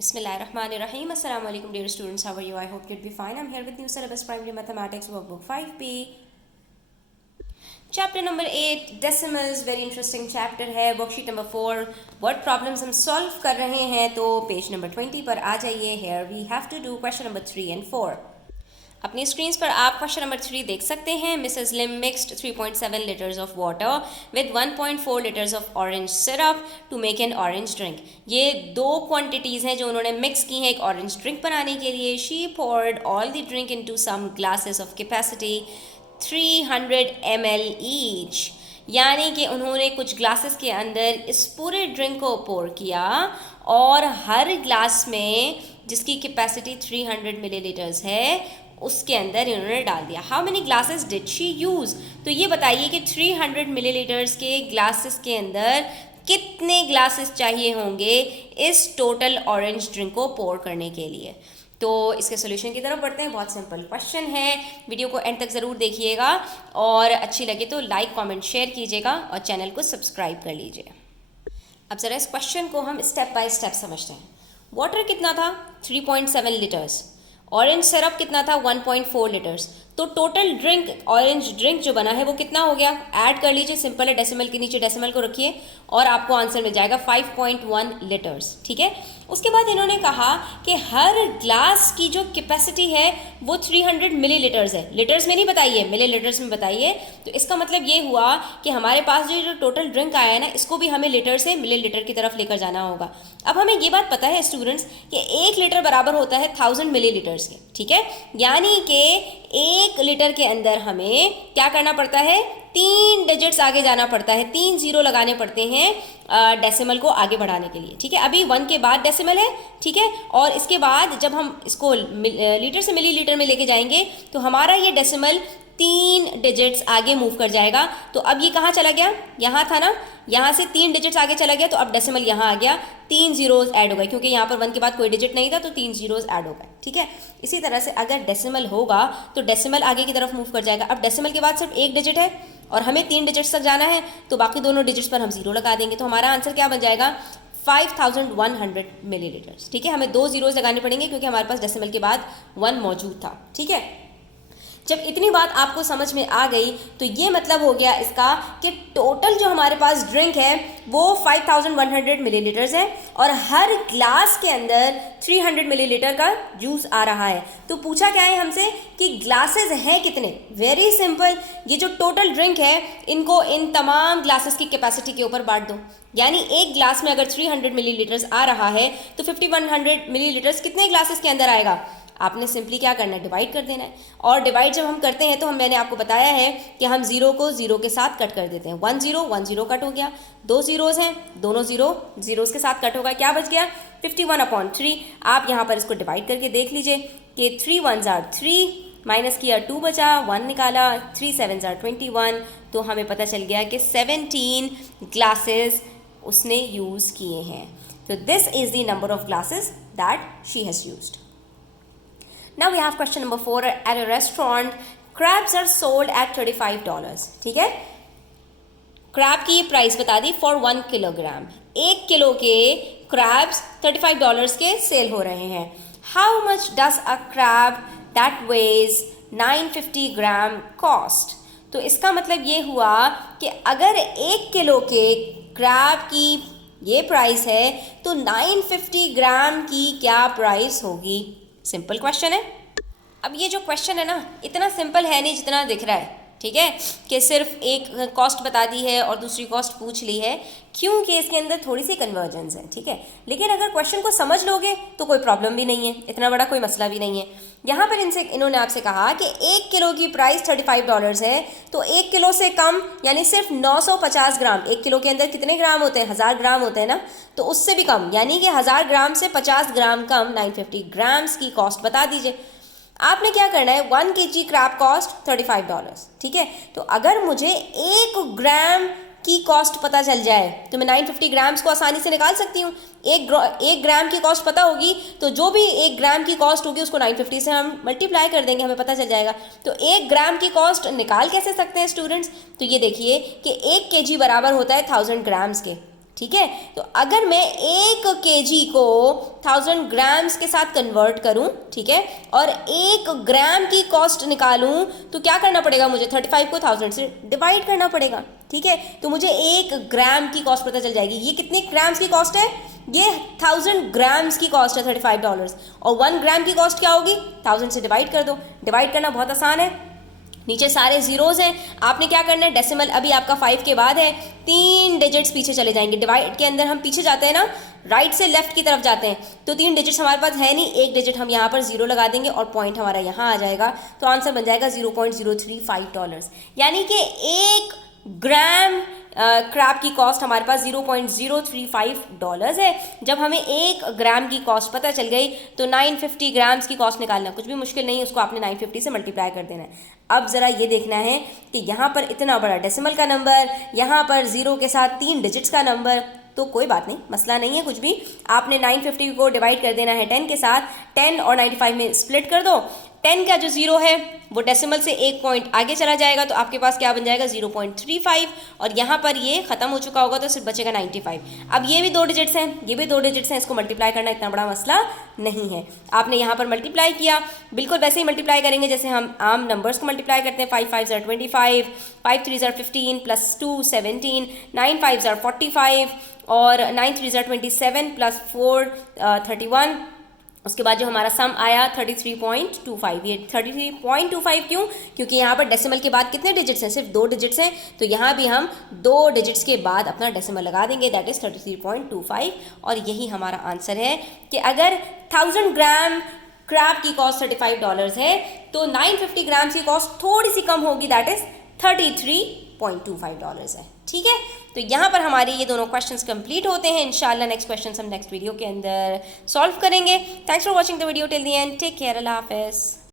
Bismillahirrahmanirrahim. Assalamu alaikum dear students. How are you? I hope you'd be fine. I'm here with new syllabus primary mathematics workbook 5P. Chapter number 8 decimals, very interesting chapter है. Worksheet number 4 word problems हम solve कर रहे हैं, तो page number 20 पर आ जाइए. Here we have to do question number 3 and 4. अपनी screen पर आप क्वेश्चन नंबर 3 देख सकते हैं. Mrs Lim mixed 3.7 litres of water with 1.4 litres of orange syrup to make an orange drink. ये दो क्वांटिटीज़ हैं जो उन्होंने मिक्स की हैं एक ऑरेंज ड्रिंक बनाने के लिए. She poured all the drink into some glasses of capacity 300 ml each. यानी कि उन्होंने कुछ ग्लासेस के अंदर इस पूरे ड्रिंक को पोर किया और हर ग्लास में जिसकी कैपेसिटी 300 मिलीलीटर्स है उसके अंदर इन्होंने डाल दिया. How many glasses did she use. तो ये बताइए कि 300 मिलीलीटर्स के ग्लासेस के अंदर कितने ग्लासेस चाहिए होंगे इस टोटल ऑरेंज ड्रिंक को पोर करने के लिए. तो इसके सोल्यूशन की तरफ बढ़ते हैं. बहुत सिंपल क्वेश्चन है. वीडियो को एंड तक ज़रूर देखिएगा और अच्छी लगे तो लाइक कमेंट शेयर कीजिएगा और चैनल को सब्सक्राइब कर लीजिए. अब ज़रा इस क्वेश्चन को हम स्टेप बाय स्टेप समझते हैं. वाटर कितना था 3.7 लीटर्स. ऑरेंज सिरप कितना था 1.4 लीटर्स. तो टोटल ड्रिंक ऑरेंज ड्रिंक जो बना है वो कितना हो गया. ऐड कर लीजिए. सिंपल है. डेसिमल के नीचे डेसिमल को रखिए और आपको आंसर मिल जाएगा 5.1 लीटर्स. ठीक है. उसके बाद इन्होंने कहा कि हर ग्लास की जो कैपेसिटी है वो 300 मिलीलीटर्स है. लीटर्स में नहीं बताइए, मिलीलीटर्स में बताइए. तो इसका मतलब ये हुआ कि हमारे पास जो टोटल ड्रिंक आया है ना इसको भी हमें लीटर से मिलीलीटर की तरफ लेकर जाना होगा. अब हमें ये बात पता है स्टूडेंट्स कि 1 लीटर बराबर होता है 1000 मिलीलीटर्स के. ठीक है. यानी कि 1 लीटर के अंदर हमें क्या करना पड़ता है, 3 डिजिट्स आगे जाना पड़ता है, 3 जीरो लगाने पड़ते हैं डेसिमल को आगे बढ़ाने के लिए. ठीक है. अभी 1 के बाद डेसिमल है. ठीक है. और इसके बाद जब हम इसको लीटर से मिलीलीटर में लेके जाएंगे तो हमारा ये डेसिमल 3 डिजिट्स आगे मूव कर जाएगा. तो अब ये कहाँ चला गया, यहाँ था ना, यहाँ से 3 डिजिट्स आगे चला गया. तो अब डेसिमल यहाँ आ गया, 3 जीरोज ऐड हो गए क्योंकि यहाँ पर 1 के बाद कोई डिजिट नहीं था तो 3 जीरोज ऐड हो गए. ठीक है. इसी तरह से अगर डेसिमल होगा तो डेसिमल आगे की तरफ मूव कर जाएगा. अब डेसिमल के बाद सिर्फ 1 डिजिट है और हमें 3 डिजिट्स तक जाना है तो बाकी दोनों डिजिट्स पर हम जीरो लगा देंगे. तो हमारा आंसर क्या बन जाएगा 5100 मिलीलीटर्स. ठीक है. हमें 2 जीरोज लगाने पड़ेंगे क्योंकि हमारे पास डेसिमल के बाद 1 मौजूद था. ठीक है. जब इतनी बात आपको समझ में आ गई तो ये मतलब हो गया इसका कि टोटल जो हमारे पास ड्रिंक है वो 5100 मिलीलीटर्स है और हर ग्लास के अंदर 300 मिलीलीटर का जूस आ रहा है. तो पूछा क्या है हमसे कि ग्लासेस हैं कितने. Very simple. ये जो टोटल ड्रिंक है इनको इन तमाम ग्लासेस की कैपेसिटी के ऊपर बांट दो. यानी एक ग्लास में अगर 300 मिलीलीटर्स आ रहा है तो 5100 मिलीलीटर्स कितने ग्लासेस के अंदर आएगा. आपने सिंपली क्या करना है, डिवाइड कर देना है. और डिवाइड जब हम करते हैं तो मैंने आपको बताया है कि हम जीरो को जीरो के साथ कट कर देते हैं. 1 जीरो कट हो गया. 2 जीरोज हैं, दोनों जीरोज के साथ कट होगा. क्या बच गया 51/3. आप यहाँ पर इसको डिवाइड करके देख लीजिए कि 3 1s are 3 माइनस किया 2 बचा, 1 निकाला, 3 7s are 21. तो हमें पता चल गया कि 17 ग्लासेस उसने यूज़ किए हैं. तो this is the number of glasses that she has used. Now we have question number 4. At a restaurant, crabs are sold at $35. ठीक है. क्रैब की ये प्राइस बता दी फॉर 1 किलोग्राम. 1 किलो के क्रैब्स $35 के सेल हो रहे हैं. How much does a crab that weighs 950 gram cost. तो इसका मतलब ये हुआ कि अगर 1 किलो के क्रैब की ये प्राइस है तो 950 ग्राम की क्या प्राइस होगी. सिंपल क्वेश्चन है. अब ये जो क्वेश्चन है ना इतना सिंपल है नहीं जितना दिख रहा है. ठीक है. कि सिर्फ एक कॉस्ट बता दी है और दूसरी कॉस्ट पूछ ली है क्योंकि इसके अंदर थोड़ी सी कन्वर्जेंस है. ठीक है. लेकिन अगर क्वेश्चन को समझ लोगे तो कोई प्रॉब्लम भी नहीं है, इतना बड़ा कोई मसला भी नहीं है. यहाँ पर इन्होंने आपसे कहा कि 1 किलो की प्राइस $35 है तो 1 किलो से कम यानी सिर्फ 950 ग्राम. 1 किलो के अंदर कितने ग्राम होते हैं, 1000 ग्राम होते हैं ना. तो उससे भी कम यानी कि 1000 ग्राम से 50 ग्राम कम 950 ग्राम्स की कॉस्ट बता दीजिए. आपने क्या करना है 1 kg क्रैब कॉस्ट $35. ठीक है. तो अगर मुझे 1 ग्राम की कॉस्ट पता चल जाए तो मैं 950 ग्राम्स को आसानी से निकाल सकती हूँ. 1 ग्राम की कॉस्ट पता होगी तो जो भी 1 ग्राम की कॉस्ट होगी उसको 950 से हम मल्टीप्लाई कर देंगे, हमें पता चल जाएगा. तो 1 ग्राम की कॉस्ट निकाल कैसे सकते हैं स्टूडेंट्स. तो ये देखिए कि 1 kg बराबर होता है 1000 ग्राम्स के. ठीक है। तो अगर मैं 1 kg को 1000 ग्राम्स के साथ कन्वर्ट करूं, ठीक है, और 1 ग्राम की कॉस्ट निकालूं तो क्या करना पड़ेगा मुझे, 35 को 1000 से डिवाइड करना पड़ेगा, ठीक है। तो मुझे 1 ग्राम की कॉस्ट पता चल जाएगी। ये कितने ग्राम्स की कॉस्ट है, ये 1000 ग्राम्स की कॉस्ट है $35, और 1 ग्राम की कॉस्ट क्या होगी, 1000 से डिवाइड कर दो। डिवाइड करना बहुत आसान है, नीचे सारे जीरोज हैं, आपने क्या करना है, डेसिमल अभी आपका 5 के बाद है, 3 डिजिट्स पीछे चले जाएंगे। डिवाइड के अंदर हम पीछे जाते हैं ना, राइट से लेफ्ट की तरफ जाते हैं, तो 3 डिजिट्स हमारे पास है नहीं, 1 डिजिट हम यहाँ पर 0 लगा देंगे और पॉइंट हमारा यहाँ आ जाएगा, तो आंसर बन जाएगा $0.035। यानी कि 1 ग्राम क्रैब की कॉस्ट हमारे पास $0.035 है। जब हमें 1 ग्राम की कॉस्ट पता चल गई तो 950 ग्राम्स की कॉस्ट निकालना कुछ भी मुश्किल नहीं है, उसको आपने 950 से मल्टीप्लाई कर देना है। अब ज़रा ये देखना है कि यहाँ पर इतना बड़ा डेसिमल का नंबर, यहाँ पर 0 के साथ 3 डिजिट्स का नंबर, तो कोई बात नहीं, मसला नहीं है कुछ भी। आपने 950 को डिवाइड कर देना है 10 के साथ, 10 और 95 में स्प्लिट कर दो। 10 का जो 0 है वो डेसिमल से 1 पॉइंट आगे चला जाएगा, तो आपके पास क्या बन जाएगा 0.35, और यहाँ पर ये खत्म हो चुका होगा तो सिर्फ बचेगा 95। अब ये भी 2 डिजिट्स हैं, ये भी 2 डिजिट्स हैं, इसको मल्टीप्लाई करना इतना बड़ा मसला नहीं है। आपने यहाँ पर मल्टीप्लाई किया, बिल्कुल वैसे ही मल्टीप्लाई करेंगे जैसे हम आम नंबर्स को मल्टीप्लाई करते हैं। 5 5 are 25, 5 3 are 15, प्लस 2 17, 9 5 are 45, और 9 3 are 27, प्लस 4 31। उसके बाद जो हमारा सम आया 33.25। ये 33.25 क्यों, क्योंकि यहाँ पर डेसिमल के बाद कितने डिजिट्स हैं, सिर्फ 2 डिजिट्स हैं, तो यहाँ भी हम 2 डिजिट्स के बाद अपना डेसिमल लगा देंगे, दैट इज़ 33.25। और यही हमारा आंसर है कि अगर 1000 ग्राम क्रैब की कॉस्ट $35 है तो 950 ग्राम की कॉस्ट थोड़ी सी कम होगी, दैट इज़ $33.25 है, ठीक है। तो यहाँ पर हमारे ये दोनों क्वेश्चंस कंप्लीट होते हैं। इंशाल्लाह नेक्स्ट क्वेश्चंस हम नेक्स्ट वीडियो के अंदर सॉल्व करेंगे। Thanks for watching the video till the end, take care, अल्लाह हाफिज़।